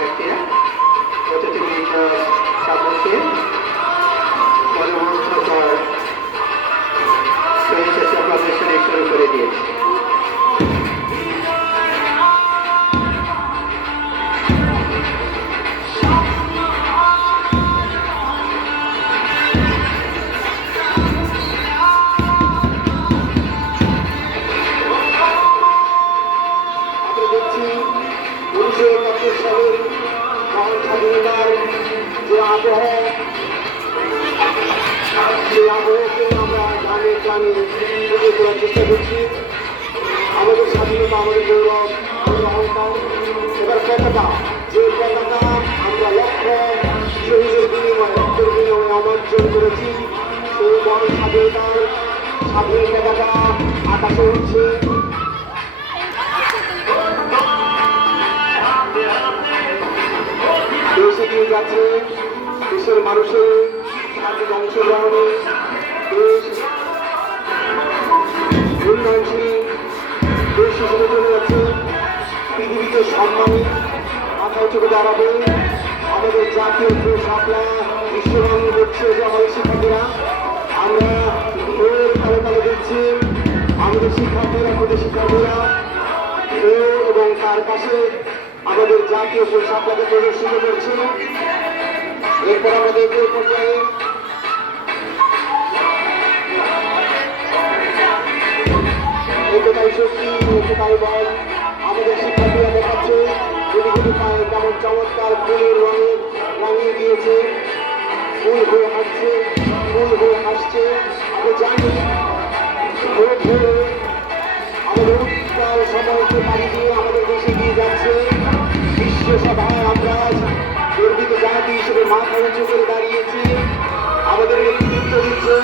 শিক্ষার্থীরা অতিথিবৃন্দ সকলকে পরবর্তীকর শরীরচর্চা প্রদর্শনী শুরু করে দিয়েছে। চেষ্টা করছি আমাদের স্বাধীনতা, আমাদের গৌরব, আমাদের অহংকার। এবার পতাকা, যে পতাকা আমরা লক্ষ্য শহীদের বিনিময়ে, রক্তের বিনিময়ে অর্জন করেছি, সেই বড় স্বাধীনতার স্বাধীন পতাকা আকাশে উঠছে। দেশ এগিয়ে যাচ্ছে, দেশের মানুষের স্বাধীন অংশগ্রহণে দেশ উন্নয়নশীল দেশ হিসেবে চলে যাচ্ছে। পৃথিবীতে সম্মানী মাথা উঁচু করে দাঁড়াবে। আমাদের জাতীয় শাপলা বিশ্বরং করছে যে আমাদের শিক্ষার্থীরা, আমরা তালে তালে দিচ্ছি। আমাদের শিক্ষার্থীরা, আমাদের শিক্ষার্থীরা এবং তার পাশে আমাদের জাতীয় শাপলাকে প্রদর্শিত করছে। এরপর আমাদের পর্যায়ে একতাই শক্তি, একতাই বল আমাদের শিক্ষার্থীরা দেখাচ্ছে। যদি পায়ে কেমন চমৎকার ফুলের রঙে রাঙিয়ে দিয়েছে, ফুল হয়ে হাসছে, ফুল হয়ে হাসছে। আমরা জানি ভোট ধরে আমাদের উত্তাল সময়কে পাড়ি দিয়ে আমাদের দেশে দিয়ে যাচ্ছে। বিশ্বসভায় আমরা গর্বিত জাতি হিসেবে মাথা উঁচু করে দাঁড়িয়েছি। আমাদের নেতৃত্ব দিচ্ছে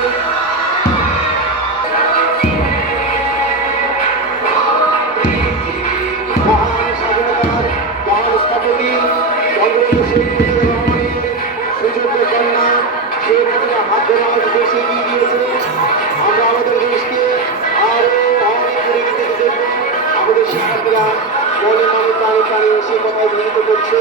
মহান স্বাধীনতার মহান স্থপতি সুযোগ্য কন্যা শেখ হাসিনা হাত ধরে আমাদের দেশে এগিয়ে দিয়েছে। আমরা আমাদের দেশকে আরো অনেক করে এগিয়ে যেতে দেখব। আমাদের শিক্ষার্থীরা মনে মনে প্রাণে প্রাণে সে কথায় গৃহীত করছে।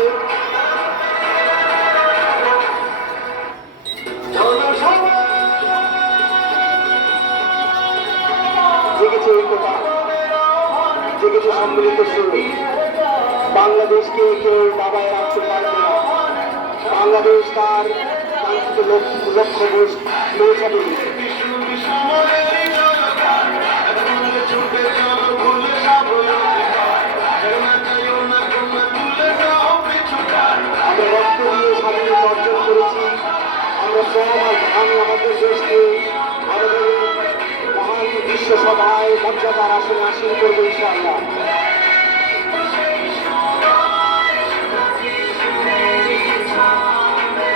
জেগেছে ঐক্যতা, জেগেছে সম্মিলিত সুর। বাংলাদেশকে কেউ দাবায় রাখতে পারবে না। বাংলাদেশ তার কাঙ্ক্ষিত লক্ষ্য পৌঁছাবে। আমরা রক্ত দিয়ে স্বাধীনতা অর্জন করেছি। আমরা সমাজ আমি আমাদের দেশকে আমাদের মহান বিশ্বসভায় মর্যাদার আসনে আসীন করবো ইনশাআল্লাহ।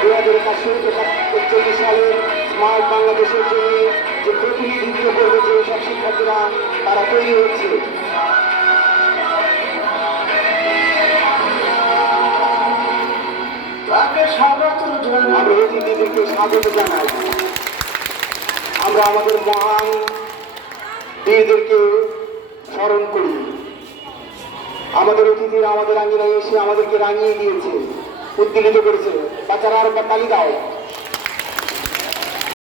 2041 সালের স্মার্ট বাংলাদেশের জন্য যে প্রতিনিধিত্ব করবে যে সব শিক্ষার্থীরা তারা তৈরি হচ্ছে। আমরা অতিথিদেরকে স্বাগত জানাই। আমরা আমাদের মহান বীরদেরকে স্মরণ করি। আমাদের অতিথিরা আমাদের আঙ্গিনায় এসে আমাদেরকে রাঙিয়ে দিয়েছে, উদ্দীলিত করেছে। বাচ্চারা আর একটা তালি দাও।